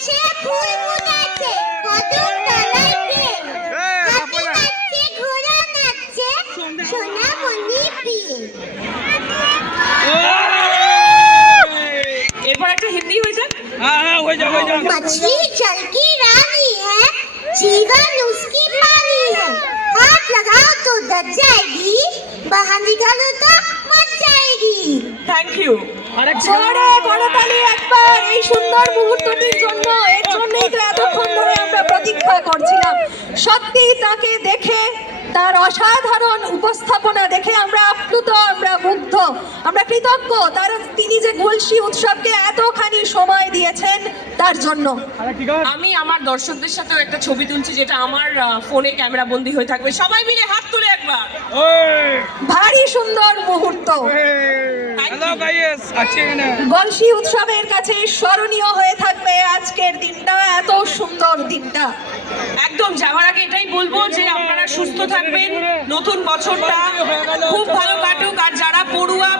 এসে ফুল ফুটাচ্ছে কদম তলায় প্রেম হাতি নাচছে ঘোড়া নাচছে সোনামণি প্রিয়ে। এরপর একটা হিন্দি হয়ে যাক। मछली जल की रानी है जीवन उसकी पानी है हाथ लगाओ तो दब जाएगी बाहर निकालो तो मर जाएगी। Thank you. জোরে করতালি একবার এই সুন্দর মুহূর্তটির জন্য। এর জন্যই তো এতক্ষণ ধরে আমরা প্রতীক্ষা করছিলাম। সত্যি তাকে দেখে, তার অসাধারণ উপস্থাপনা দেখে আমরা আপ্লুত, আমরা মুগ্ধ, আমরা কৃতজ্ঞ তিনি যে গলসি উৎসবকে এতখানি সময় দিয়েছেন তার জন্য। আমি আমার দর্শকদের সাথেও একটা ছবি তুলছি যেটা আমার ফোনে ক্যামেরা বন্দী হয়ে থাকবে। সবাই মিলে হাত তুলে একবার। ভারী সুন্দর মুহূর্ত। গলসি উৎসবের কাছে স্মরণীয় হয়ে থাকবে আজকের দিনটা, এত সুন্দর দিনটা। একদম যাওয়ার আগে এটাই বলবো যে আপনারা সুস্থ থাকবেন, নতুন বছরটা খুব ভালো কাটুক, আর যারা পড়ুয়া